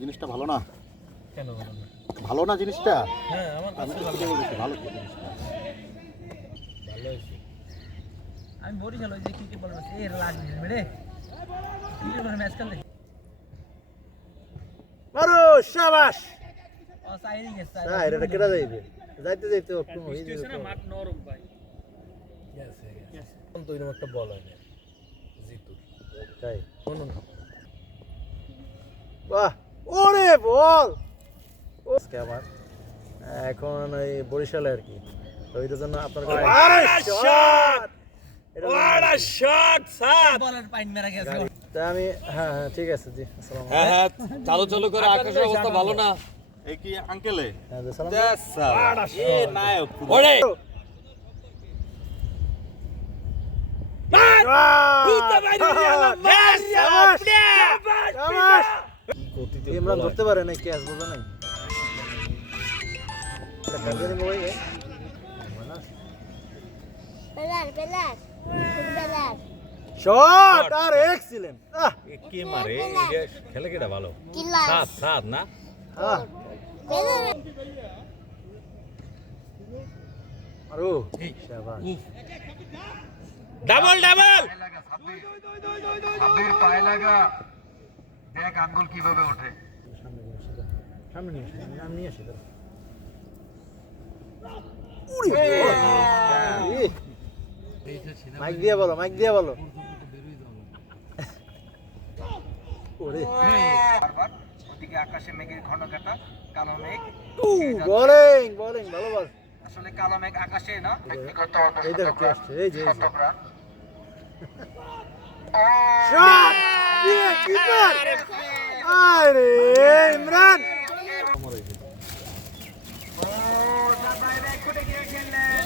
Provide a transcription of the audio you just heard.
জিনিসটা ভালো না। কেন ভালো না? ভালো না জিনিসটা? হ্যাঁ আমার আমি কাছে তো ভালো ঠিকই বলেছি, ভালো তো জিনিসটা। ভালো হয়েছে। আমি বরিশাল ওই যে ক্রিকেট বল এই লাগবে রে ক্রিকেট বল ম্যাচ খেললে মারো শাবাশ ও সাইরি গেছে স্যার এটা কেডা যাইবে যাইতে যাইতে একটু হই বৃষ্টি হইছে না মাঠ নরম ভাই গেছে গেছে কোন তো এরকম একটা বল হয় না জিতু তাই কোন না বাহ ওরে বল ওকে আমার এখন এই বরিশালে আর কি তো এটার জন্য আপনার শট ওয়াটা শট স্যার বলের পাইন মেরা গেছে তা আমি হ্যাঁ হ্যাঁ ঠিক আছে জি আসসালামু আলাইকুম হ্যাঁ হ্যাঁ চালু চালু করে আকাশের অবস্থা ভালো না। এই কি আঙ্কেলে? হ্যাঁ জি, সালাম এ নায়ক পুরো। ওরে ইমরান ধরতে পারে না ক্যাচ বোঝা নাই এটা কাজের মোবাইল Pelar. শট আর এক্সিলেন্ট কি মারে খেলে কেটা ভালো Kilas. সাত না Pelar. আরো শাবাশ ডাবল ডাবল সাব্বির পায়ে লাগা দেখ আঙ্গুল কিভাবে ওঠে। সামনে নিয়ে আসি নাম নিয়ে আসি মাইক দিয়ে বলো ওরে বারবার ওদিকে আকাশে মেঘের ঘন কাটা কালো মেঘ বোলিং ভালো বল আসলে কালো মেঘ আকাশে না ব্যক্তিগত এই দেখো কি আসছে এই যে শতকরা শট দিয়ে কিপার আরে ইমরান ও জামাই ব্যাগ ফুটে গিয়ে খেললেন